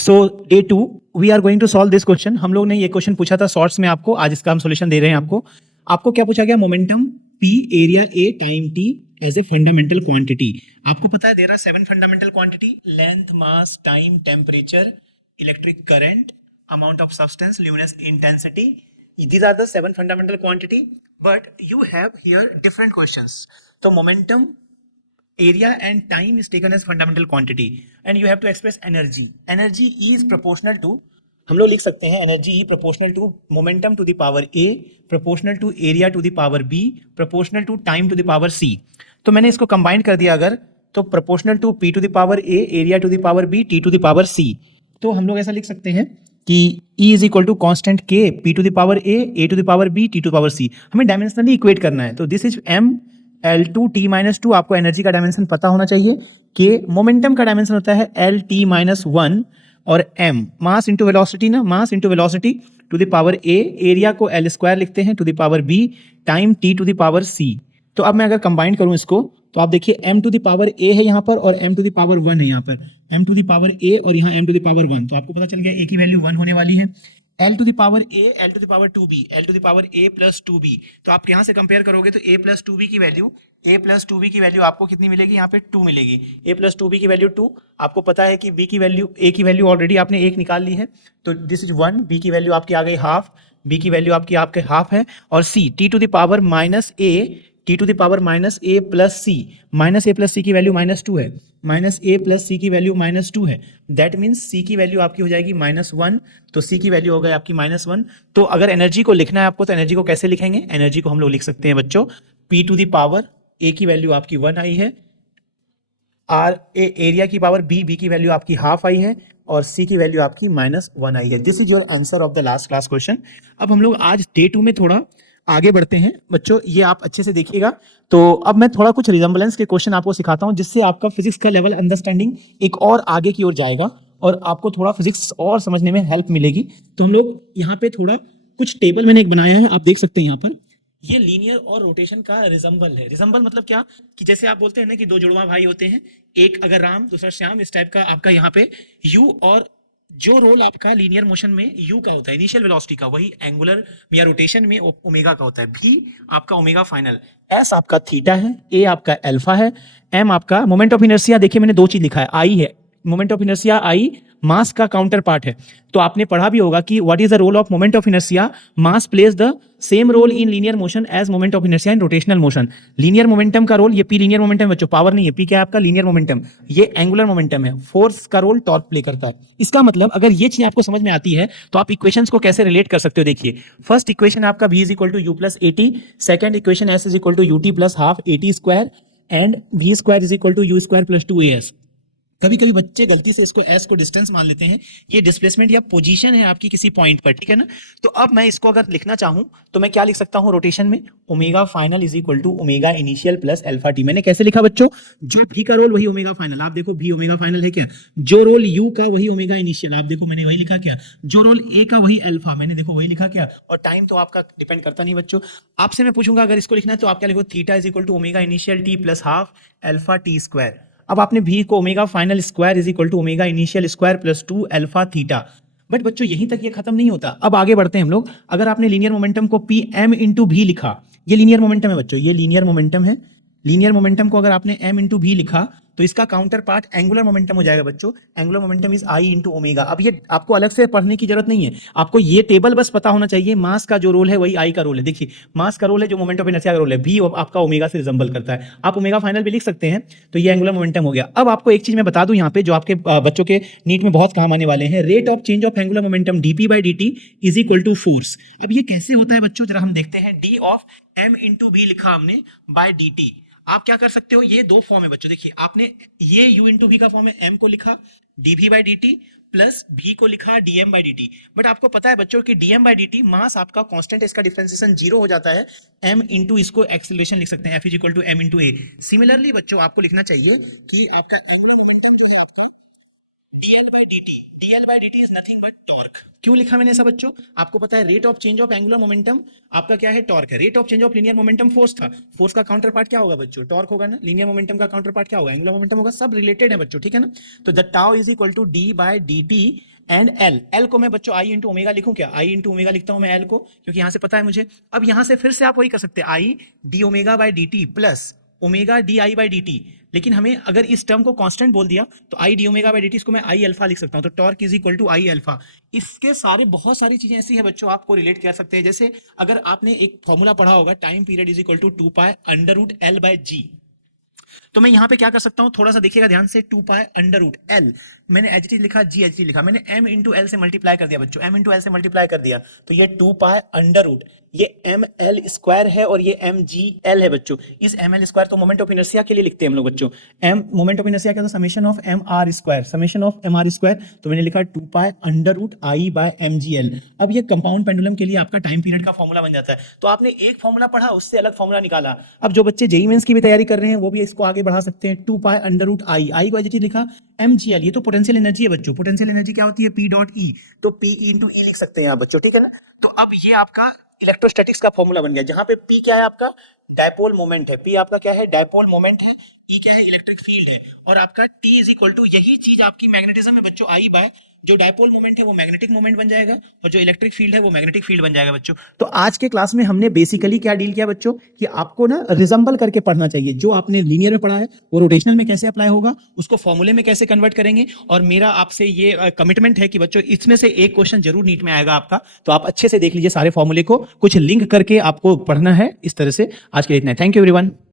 So day 2 we are going to solve this question. हम लोग ने ये क्वेश्चन पूछा था शॉर्ट्स में आपको, आज इसका हम सोल्यूशन दे रहे हैं आपको। आपको क्या पूछा गया? Momentum p area a time t as a fundamental quantity. आपको पता है there are 7 fundamental quantity: length, mass, time, temperature, electric current, amount of substance, luminous intensity. These are the 7 fundamental quantity, but you have here different questions. So momentum, area and time is taken as fundamental quantity and you have to express energy. Energy is proportional to, हम लोग लिख सकते हैं energy is proportional to momentum to the power a, proportional to area to the power b, proportional to time to the power c. तो मैंने इसको combine कर दिया अगर, तो proportional to p to the power a, area to the power b, t to the power c. तो हम लोग ऐसा लिख सकते हैं कि E is equal to constant k, P to the power A to the power B, T to the power C. हमें dimensionally equate करना है, तो दिस इज ML2T-2. आपको एनर्जी का डायमेंशन पता होना चाहिए कि मोमेंटम का डायमेंशन होता है LT-1 और M मास इंटू वेलोसिटी ना, mass into velocity to the power A, area को L स्क्वायर लिखते हैं to the power B, time T to the power C. तो अब मैं अगर कंबाइन करूं इसको, तो आप देखिए m to the power a है यहाँ पर और m टू द पावर 1 है यहाँ पर, m to the power a और यहाँ m टू द पावर 1. तो आपको पता चल गया a की वैल्यू 1 होने वाली है. l to the power a, l to the power 2b, l to the power a plus 2b. तो आप यहाँ से कंपेयर करोगे तो a प्लस 2b की वैल्यू, a प्लस 2b की वैल्यू आपको कितनी मिलेगी? यहाँ पे 2 मिलेगी. a प्लस 2b की वैल्यू 2. आपको पता है कि b की वैल्यू, a की वैल्यू ऑलरेडी आपने 1 निकाल ली है, तो दिस इज 1. b की वैल्यू आपकी आ गई हाफ, b की वैल्यू आपके हाफ है. और c, t to the power minus a, T to the power minus A plus C. Minus A plus C की वैल्यू -2 है, माइनस ए प्लस सी की वैल्यू -2 है. दैट मीन्स सी की value आपकी हो जाएगी -1, तो सी की वैल्यू हो गई आपकी -1. तो अगर एनर्जी को लिखना है आपको, तो एनर्जी को कैसे लिखेंगे? एनर्जी को हम लोग लिख सकते हैं बच्चों, पी टू द पावर ए की वैल्यू आपकी 1 आई है, आर एरिया की पावर बी, बी की वैल्यू आपकी हाफ आई है और सी की वैल्यू आपकी -1 आई है. This is your answer of the last class question. अब हम लोग आज डे 2 में थोड़ा आगे बढ़ते हैं बच्चों, ये आप अच्छे से देखिएगा. तो अब मैं थोड़ा कुछ रिजम्बलेंस के क्वेश्चन आपको सिखाता हूं, जिससे आपका फिजिक्स का लेवल अंडरस्टैंडिंग एक और आगे की ओर जाएगा और आपको थोड़ा फिजिक्स और समझने में हेल्प मिलेगी. तो हम लोग यहाँ पे थोड़ा कुछ टेबल मैंने एक बनाया है, आप देख सकते हैं यहाँ पर. ये लीनियर और रोटेशन का रिजम्बल है. रिजम्बल मतलब क्या? कि जैसे आप बोलते हैं ना कि दो जुड़वा भाई होते हैं, एक अगर राम दूसरा श्याम, इस टाइप का आपका यहाँ पे यू, और जो रोल आपका लीनियर मोशन में यू का होता है इनिशियल वेलोसिटी का, वही एंगुलर या रोटेशन में ओमेगा का होता है. भी आपका ओमेगा फाइनल, एस आपका थीटा है, ए आपका अल्फा है, एम आपका मोमेंट ऑफ इनर्शिया. देखिए मैंने दो चीज लिखा है, आई है मोमेंट ऑफ इनर्शिया, आई मास का काउंटर पार्ट है. तो आपने पढ़ा भी होगा कि what is the role of moment of inertia. Mass plays the same role in linear motion as moment of inertia in rotational motion. Linear momentum का रोल, ये पी लीनियर मोमेंटम बच्चों, पावर नहीं है, पी क्या है आपका? Linear momentum. ये angular momentum है. फोर्स का रोल टॉर्क प्ले करता है. इसका मतलब अगर ये चीज आपको समझ में आती है तो आप इक्वेशंस को कैसे रिलेट कर सकते हो. देखिए फर्स्ट इक्वेशन आपका v is equal to u plus a t, second equation s is equal to u t plus half a t square and v square is equal to u square plus 2as. कभी कभी बच्चे गलती से इसको s को distance मान लेते हैं, ये डिस्प्लेसमेंट या पोजीशन है आपकी किसी पॉइंट पर, ठीक है ना. तो अब मैं इसको अगर लिखना चाहूं तो मैं क्या लिख सकता हूं रोटेशन में? Omega final is equal to omega initial plus alpha t. मैंने कैसे लिखा बच्चों? जो भी का रोल वही ओमेगा फाइनल. आप देखो भी ओमेगा फाइनल है क्या? जो रोल यू का वही ओमेगा इनिशियल, आप देखो मैंने वही लिखा क्या? जो रोल ए का वही अल्फा, मैंने देखो वही लिखा क्या? और टाइम तो आपका डिपेंड करता नहीं बच्चों. आपसे मैं पूछूंगा अगर इसको लिखना है तो आप क्या लिखो? Theta is equal to omega initial t plus half alpha t square. अब आपने भी को omega final square is equal to omega initial square plus 2 alpha theta. But बच्चों यहीं तक ये खत्म नहीं होता, अब आगे बढ़ते हैं हम लोग. अगर आपने लीनियर मोमेंटम को पी एम इंटू भी लिखा, ये लीनियर मोमेंटम है बच्चों, ये लीनियर मोमेंटम है. लीनियर मोमेंटम को अगर आपने m इंटू भी लिखा तो इसका काउंटर पार्ट एंगुलर मोमेंटम हो जाएगा बच्चों. Angular momentum is I into omega. अब ये आपको अलग से पढ़ने की जरूरत नहीं है, आपको ये टेबल बस पता होना चाहिए. मास का जो रोल है वही आई का रोल है. देखिए मास का रोल है जो मोमेंट ऑफ इनर्शिया का रोल है, भी आपका ओमेगा से रिजम्बल करता है. आप ओमेगा फाइनल भी लिख सकते हैं. तो ये एंगुलर मोमेंटम हो गया. अब आपको एक चीज मैं बता दूं यहाँ पे, जो आपके बच्चों के नीट में बहुत काम आने वाले हैं. Rate of change of angular momentum dp by d is equal to force. अब ये कैसे होता है बच्चों, जरा हम देखते हैं. डी ऑफ एम इंटू भी लिखा हमने बाय डी. आप क्या कर सकते हो, ये दो फॉर्म है बच्चों. देखिए आपने ये u इंटू वी का फॉर्म है, m को लिखा dv by dt plus v को लिखा dm बाई dt. बट आपको पता है बच्चों कि dm बाई dt मास आपका कांस्टेंट है, इसका डिफरेंशिएशन 0 हो जाता है. m इंटू इसको एक्सेलरेशन लिख सकते हैं, f is equal to m into a. Similarly बच्चों आपको लिखना चाहिए कि आपका एंगुलर मोमेंटम जो है आपका dl by dt is nothing but torque। क्यों लिखा मैंने ऐसा बच्चों? आपको पता है rate of change of angular momentum आपका क्या है? टॉर्क है। Rate of change of linear momentum force था, फोर्स का काउंटर पार्ट क्या होगा बच्चों? टॉर्क होगा ना। लीनियर मोमेंटम का काउंटर पार्ट क्या होगा? एंगुलर मोमेंटम होगा। सब रिलेटेड है बच्चों, ठीक है ना। तो the tau is equal to D by D T and L. L को मैं बच्चों आई इंटू ओमेगा लिखूं क्या? आई इंटू ओमेगा लिखता हूं मैं एल को, क्योंकि यहां से पता है मुझे। अब यहां से फिर से आप वही कर सकते हैं, I D omega by D T plus omega D I by D T. लेकिन हमें अगर इस टर्म को कांस्टेंट बोल दिया तो I D omega by D T इसको मैं आई अल्फा लिख सकता हूं। तो torque is equal to I alpha. इसके सारे बहुत सारी चीजें ऐसी है बच्चों, आपको रिलेट कर सकते हैं। जैसे अगर आपने एक फॉर्मूला पढ़ा होगा, time period is equal to 2 pi under root L by G. तो मैं यहां पे क्या कर सकता हूं, थोड़ा सा देखिएगा ध्यान से। 2 पाई अंडर रूट एल, मैंने एच डी लिखा, जी एच डी लिखा, मैंने एम इंटू एल से मल्टीप्लाई कर दिया बच्चों। एम इंटू एल से मल्टीप्लाई कर दिया तो ये 2 पाई अंडर रूट, ये एम एल स्क्वायर है और ये एम जी एल है बच्चों। इस एम एल स्क्वायर तो मोमेंट ऑफ इनर्शिया के लिए लिखते हैं हम लोग बच्चों। एम मोमेंट ऑफ इनर्शिया क्या था? Summation of M R square, summation of M R square. तो मैंने लिखा 2 pi under root I by M G L. अब ये कंपाउंड पेंडुलम के लिए आपका टाइम पीरियड का फॉर्मूला बन जाता है। तो आपने एक फॉर्मूला पढ़ा, उससे अलग फॉर्मूला निकाला। अब जो बच्चे जेईई मेंस की भी तैयारी कर रहे हैं वो भी इसको आगे बढ़ा सकते हैं। 2 पाई अंडर रूट आई, आई को एच लिखा, एम जी एल, ये तो पोटेंशियल एनर्जी है बच्चों। पोटेंशियल एनर्जी क्या होती है? पी डॉट ई, तो पी इंटू ई लिख सकते हैं आप बच्चों, ठीक है ना। तो अब ये आपका इलेक्ट्रोस्टैटिक्स का फॉर्मूला बन गया, जहां पे पी क्या है? आपका डायपोल मोमेंट है। पी आपका क्या है? डायपोल मोमेंट है। ई क्या है? इलेक्ट्रिक फील्ड है। और आपका टी इज इक्वल टू, यही चीज आपकी मैग्नेटिज्म में बच्चों, आई बाय जो डायपोल मोमेंट है वो मैग्नेटिक मोमेंट बन जाएगा और जो इलेक्ट्रिक फील्ड है वो मैग्नेटिक फील्ड बन जाएगा बच्चों। तो आज के क्लास में हमने बेसिकली क्या डील किया बच्चों, कि आपको ना रिजम्बल करके पढ़ना चाहिए। जो आपने लीनियर में पढ़ा है वो रोटेशनल में कैसे अप्लाई होगा, उसको फॉर्मूले में कैसे कन्वर्ट करेंगे। और मेरा आपसे ये कमिटमेंट है कि बच्चों इसमें से एक क्वेश्चन जरूर नीट में आएगा आपका। तो आप अच्छे से देख लीजिए सारे फॉर्मूले को, कुछ लिंक करके आपको पढ़ना है इस तरह से। आज के लिए इतना है। Thank you everyone.